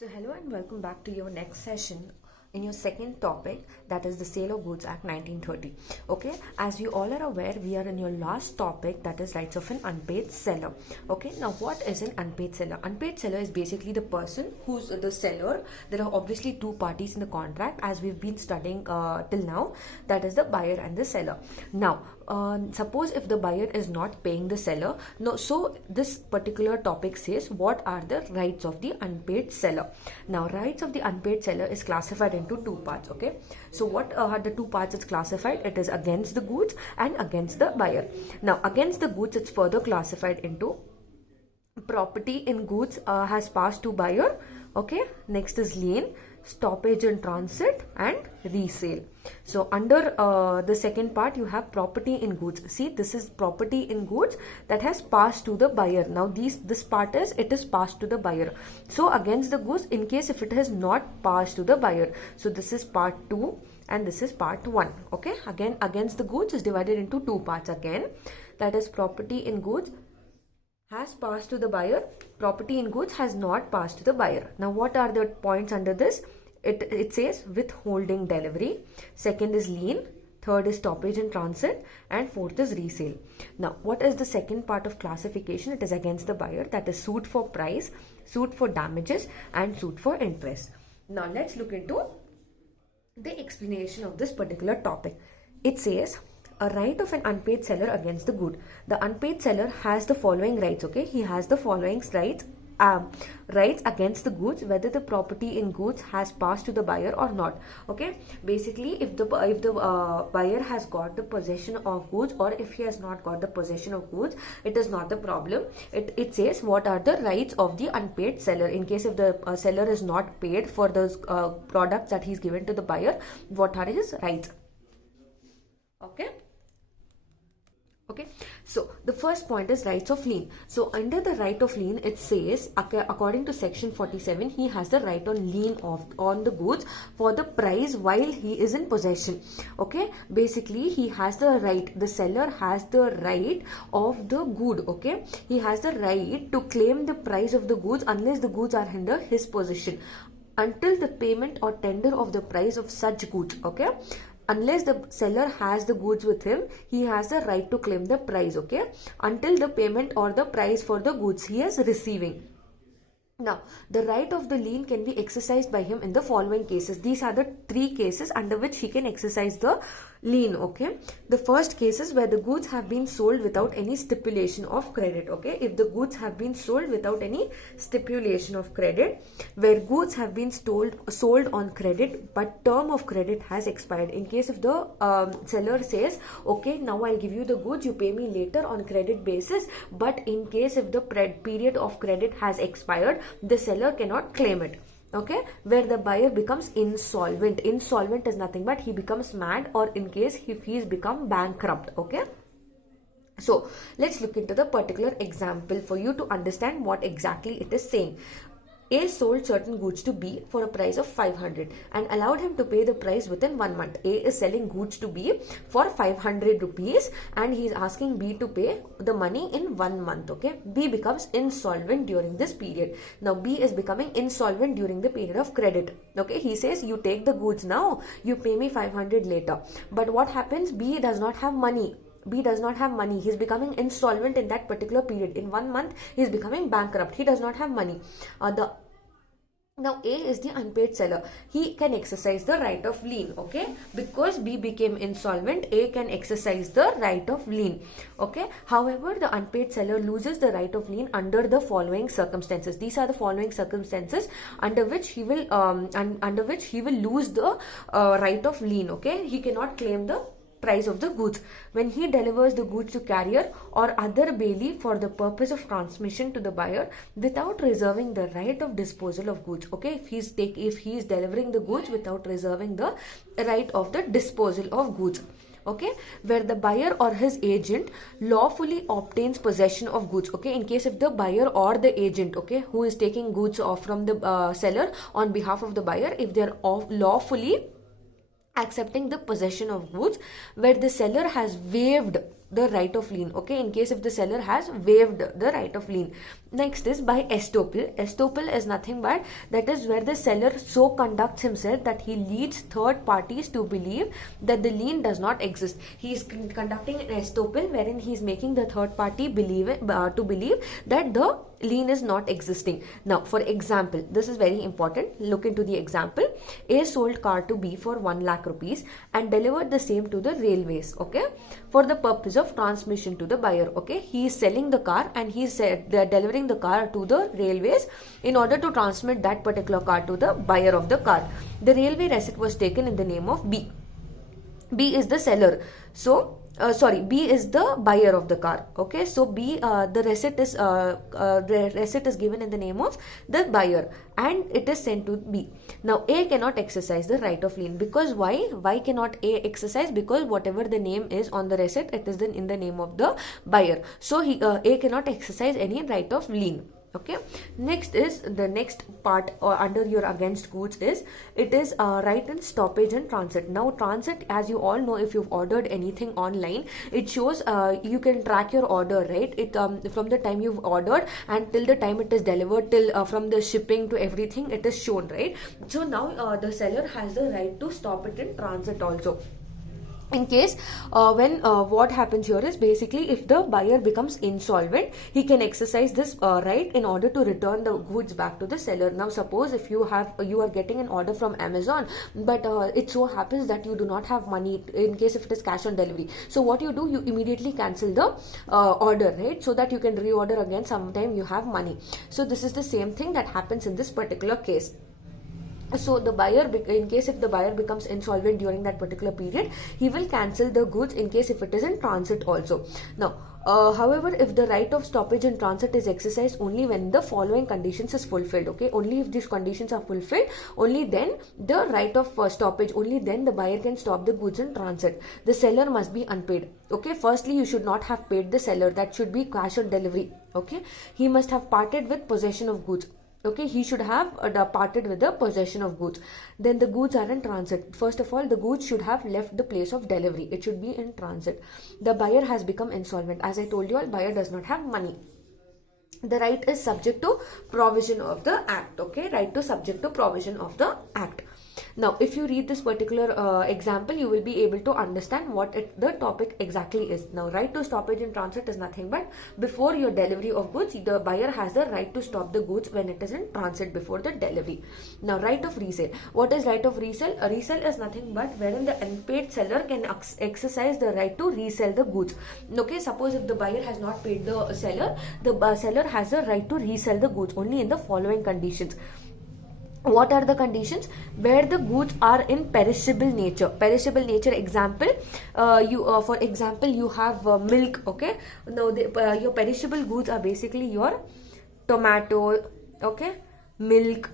So hello and welcome back to your next session in your second topic, that is the Sale of Goods Act 1930. Okay, as you all are aware, we are in your last topic, that is rights of an unpaid seller. Okay, now what is an unpaid seller? Unpaid seller is basically the person who's the seller. There are obviously two parties in the contract, as we've been studying till now, that is the buyer and the seller. Now suppose if the buyer is not paying the seller, so this particular topic says what are the rights of the unpaid seller. Now rights of the unpaid seller is classified into two parts. Okay, so what are the two parts it's classified? It is against the goods and against the buyer. Now against the goods, it's further classified into property in goods has passed to buyer. Okay, next is lien, stoppage in transit, and resale. So under the second part, you have property in goods. See, this is property in goods that has passed to the buyer. Now this part is, it is passed to the buyer. So against the goods, in case if it has not passed to the buyer, so this is part 2 and this is part 1. Okay, again against the goods is divided into two parts again, that is property in goods has passed to the buyer, property in goods has not passed to the buyer. Now what are the points under this? It says withholding delivery, second is lien, third is stoppage in transit, and fourth is resale. Now what is the second part of classification? It is against the buyer, that is suit for price, suit for damages, and suit for interest. Now let's look into the explanation of this particular topic. It says a right of an unpaid seller against the good. The unpaid seller has the following rights. Okay, he has the following rights. Rights against the goods, whether the property in goods has passed to the buyer or not. Okay, basically if the buyer has got the possession of goods, or if he has not got the possession of goods, it is not the problem. It says what are the rights of the unpaid seller. In case if the seller is not paid for those products that he's given to the buyer, what are his rights? Okay, so the first point is rights of lien. So under the right of lien, it says according to section 47, he has the right on lien on the goods for the price while he is in possession. Okay, basically he has the right, the seller has the right of the good. Okay, he has the right to claim the price of the goods unless the goods are under his possession, until the payment or tender of the price of such goods. Okay, unless the seller has the goods with him, he has the right to claim the price. Okay, until the payment or the price for the goods he is receiving. Now the right of the lien can be exercised by him in the following cases. These are the three cases under which he can exercise the lien. Okay, the first case is where the goods have been sold without any stipulation of credit. Okay, if the goods have been sold without any stipulation of credit, where goods have been sold on credit but term of credit has expired. In case if the seller says, okay, now I'll give you the goods, you pay me later on credit basis, but in case if the period of credit has expired, the seller cannot claim it. Okay, where the buyer becomes insolvent. Insolvent is nothing but he becomes mad, or in case if he's become bankrupt. Okay, so let's look into the particular example for you to understand what exactly it is saying. A sold certain goods to B for a price of 500 and allowed him to pay the price within 1 month. A is selling goods to B for 500 rupees and he is asking B to pay the money in 1 month. Okay, B becomes insolvent during this period. Now B is becoming insolvent during the period of credit. Okay, he says you take the goods now, you pay me 500 later. But what happens? B does not have money. B does not have money. He's becoming insolvent in that particular period. In 1 month, he's becoming bankrupt. He does not have money. Now A is the unpaid seller. He can exercise the right of lien. Okay, because B became insolvent, A can exercise the right of lien. Okay, however, the unpaid seller loses the right of lien under the following circumstances. These are the following circumstances under which he will lose the right of lien. Okay, he cannot claim the price of the goods. When he delivers the goods to carrier or other bailiff for the purpose of transmission to the buyer without reserving the right of disposal of goods. Okay, if he is delivering the goods without reserving the right of the disposal of goods. Okay, where the buyer or his agent lawfully obtains possession of goods. Okay, in case if the buyer or the agent, okay, who is taking goods off from the seller on behalf of the buyer, if they are lawfully accepting the possession of goods, where the seller has waived the right of lien. Okay, in case if the seller has waived the right of lien, Next is by estoppel. Estoppel is nothing but that is where the seller so conducts himself that he leads third parties to believe that the lien does not exist. He is conducting an estoppel wherein he is making the third party believe to believe that the lien is not existing. Now, for example, this is very important. Look into the example. A sold car to B for 1 lakh rupees and delivered the same to the railways, okay, for the purpose of transmission to the buyer. Okay, he is selling the car and he is delivering the car to the railways in order to transmit that particular car to the buyer of the car. The railway receipt was taken in the name of B. B is the seller. So B is the buyer of the car. Okay, so the receipt is given in the name of the buyer and it is sent to B. Now A cannot exercise the right of lien, because why cannot A exercise? Because whatever the name is on the receipt, it is in the name of the buyer. So A cannot exercise any right of lien. Okay, next is the next part under your against goods is it is right in stoppage and transit. Now transit, as you all know, if you've ordered anything online, it shows you can track your order, right? It from the time you've ordered and till the time it is delivered, till from the shipping to everything, it is shown, right? So now the seller has the right to stop it in transit also. In case what happens here is basically if the buyer becomes insolvent, he can exercise this right in order to return the goods back to the seller. Now suppose if you are getting an order from Amazon, but it so happens that you do not have money in case if it is cash on delivery. So what you do, you immediately cancel the order, right, so that you can reorder again sometime you have money. So this is the same thing that happens in this particular case. So the buyer, in case if the buyer becomes insolvent during that particular period, he will cancel the goods in case if it is in transit also. Now, however, if the right of stoppage in transit is exercised only when the following conditions is fulfilled, okay, only if these conditions are fulfilled, only then the right of stoppage, only then the buyer can stop the goods in transit. The seller must be unpaid. Okay, firstly, you should not have paid the seller. That should be cash on delivery. Okay, he must have parted with possession of goods. Okay, he should have parted with the possession of goods. Then the goods are in transit. First of all, the goods should have left the place of delivery. It should be in transit. The buyer has become insolvent. As I told you all, buyer does not have money. The right is subject to provision of the act. Okay, right to subject to provision of the act. Now, if you read this particular example, you will be able to understand what the topic exactly is. Now, right to stoppage in transit is nothing but before your delivery of goods, the buyer has the right to stop the goods when it is in transit before the delivery. Now, right of resale. What is right of resale? A resale is nothing but wherein the unpaid seller can exercise the right to resell the goods. Okay, suppose if the buyer has not paid the seller has the right to resell the goods only in the following conditions. What are the conditions? Where the goods are in perishable nature. Perishable nature example, for example, you have milk. Okay, now your perishable goods are basically your tomato, okay, milk,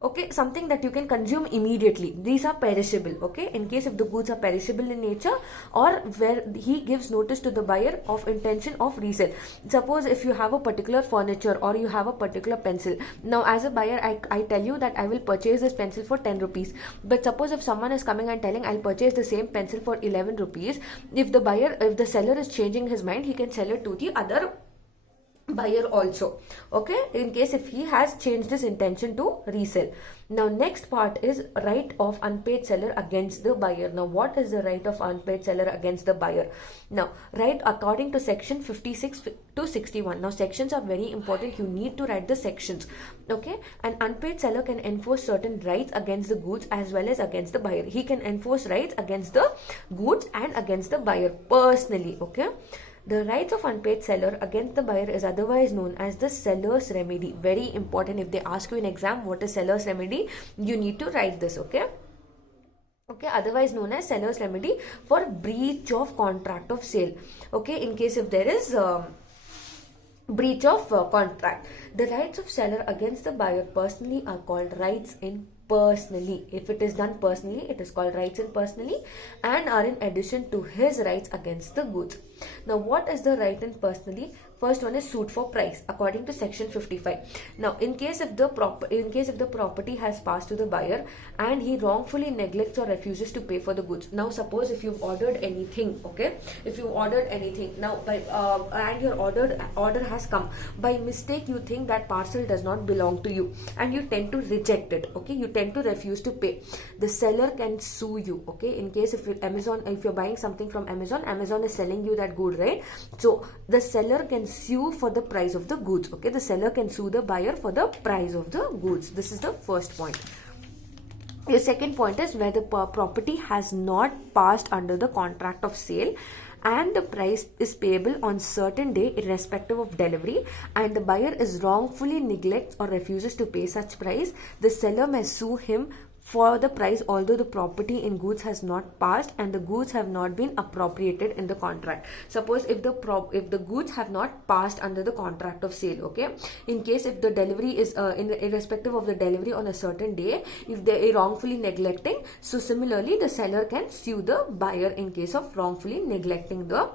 okay, something that you can consume immediately. These are perishable. Okay, in case if the goods are perishable in nature, or where he gives notice to the buyer of intention of resale. Suppose if you have a particular furniture or you have a particular pencil. Now as a buyer, I tell you that I will purchase this pencil for 10 rupees. But suppose if someone is coming and telling I'll purchase the same pencil for 11 rupees, if the seller is changing his mind, he can sell it to the other buyer also. Okay, in case if he has changed his intention to resell. Now next part is right of unpaid seller against the buyer. Now what is the right of unpaid seller against the buyer? Now right according to section 56 to 61. Now sections are very important. You need to write the sections. Okay, an unpaid seller can enforce certain rights against the goods as well as against the buyer. He can enforce rights against the goods and against the buyer personally. Okay, the rights of unpaid seller against the buyer is otherwise known as the seller's remedy. Very important. If they ask you in exam what is seller's remedy, you need to write this. Okay, otherwise known as seller's remedy for breach of contract of sale. Okay, in case if there is breach of contract. The rights of seller against the buyer personally are called rights in personally. If it is done personally, it is called rights in personally and are in addition to his rights against the goods. Now what is the right in personally? First one is suit for price according to section 55. Now, in case if the property has passed to the buyer and he wrongfully neglects or refuses to pay for the goods. Now, suppose if you've ordered anything, okay, if you ordered anything now and your order has come, by mistake you think that parcel does not belong to you and you tend to reject it, okay, you tend to refuse to pay. The seller can sue you, okay, in case if you're buying something from Amazon is selling you that good, right? So the seller can sue for the price of the goods, okay, the seller can sue the buyer for the price of the goods. This is the first point. The second point is where the property has not passed under the contract of sale and the price is payable on certain day irrespective of delivery, and the buyer is wrongfully neglects or refuses to pay such price, the seller may sue him for the price although the property in goods has not passed and the goods have not been appropriated in the contract. Suppose if the goods have not passed under the contract of sale, okay, in case if the delivery is irrespective of the delivery on a certain day, if they are wrongfully neglecting, so similarly the seller can sue the buyer in case of wrongfully neglecting the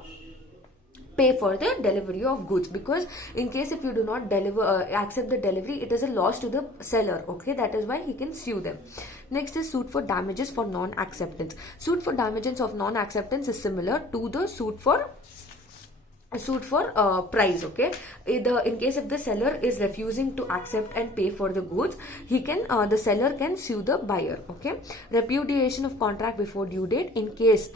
pay for the delivery of goods, because in case if you do not accept the delivery, it is a loss to the seller, okay, that is why he can sue them. Next is suit for damages for non-acceptance. Suit for damages of non-acceptance is similar to the suit for price, okay. In case if the seller is refusing to accept and pay for the goods, the seller can sue the buyer, okay. Repudiation of contract before due date. In case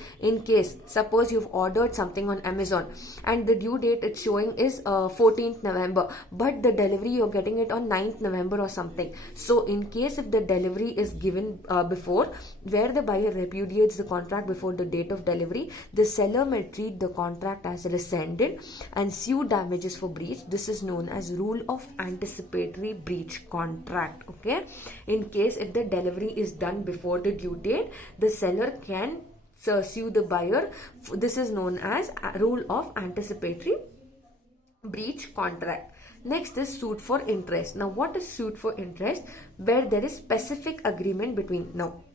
suppose you've ordered something on Amazon and the due date it's showing is 14th November, but the delivery you're getting it on 9th November or something. So in case if the delivery is given before, where the buyer repudiates the contract before the date of delivery, the seller may treat the contract as rescinded and sue damages for breach. This is known as rule of anticipatory breach contract, okay. In case if the delivery is done before the due date, the seller can sue the buyer. This is known as rule of anticipatory breach contract. Next is suit for interest. Now, what is suit for interest? Where there is specific agreement between. Now,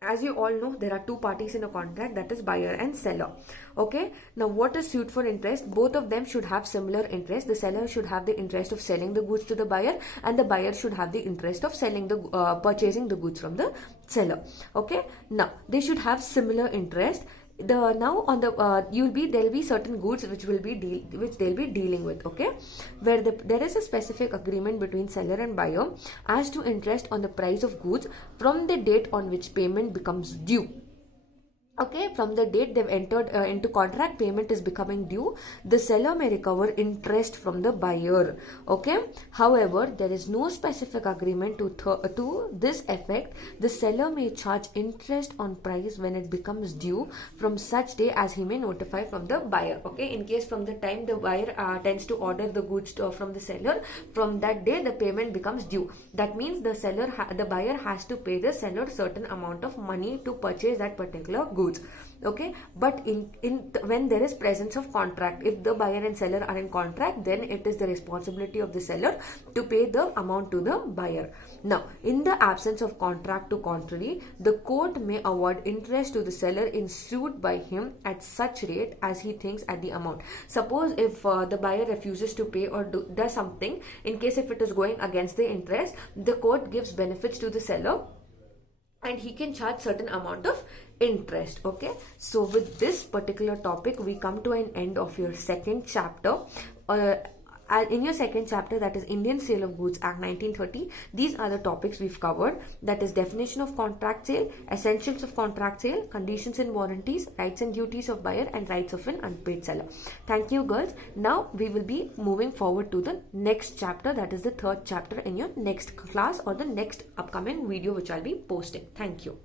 as you all know, there are two parties in a contract, that is buyer and seller, okay. Now, what is suit for interest? Both of them should have similar interest. The seller should have the interest of selling the goods to the buyer and the buyer should have the interest of purchasing the goods from the seller, okay. Now, they should have similar interest. There will be certain goods which they'll be dealing with, okay, where there is a specific agreement between seller and buyer as to interest on the price of goods from the date on which payment becomes due. Okay, from the date they've entered into contract, payment is becoming due, the seller may recover interest from the buyer, okay. However, there is no specific agreement to this effect. The seller may charge interest on price when it becomes due from such day as he may notify from the buyer, okay. In case from the time the buyer tends to order the goods from the seller, from that day the payment becomes due. That means the buyer has to pay the seller certain amount of money to purchase that particular good, okay. But when there is presence of contract, if the buyer and seller are in contract, then it is the responsibility of the seller to pay the amount to the buyer. Now, in the absence of contract to contrary, the court may award interest to the seller in suit by him at such rate as he thinks at the amount. Suppose if the buyer refuses to pay or does something, in case if it is going against the interest, the court gives benefits to the seller and he can charge certain amount of interest, okay. So with this particular topic, we come to an end of your second chapter. In your second chapter, that is Indian Sale of Goods Act 1930, these are the topics we've covered, that is definition of contract sale, essentials of contract sale, conditions and warranties, rights and duties of buyer, and rights of an unpaid seller. Thank you, girls. Now we will be moving forward to the next chapter, that is the third chapter, in your next class or the next upcoming video which I'll be posting. Thank you.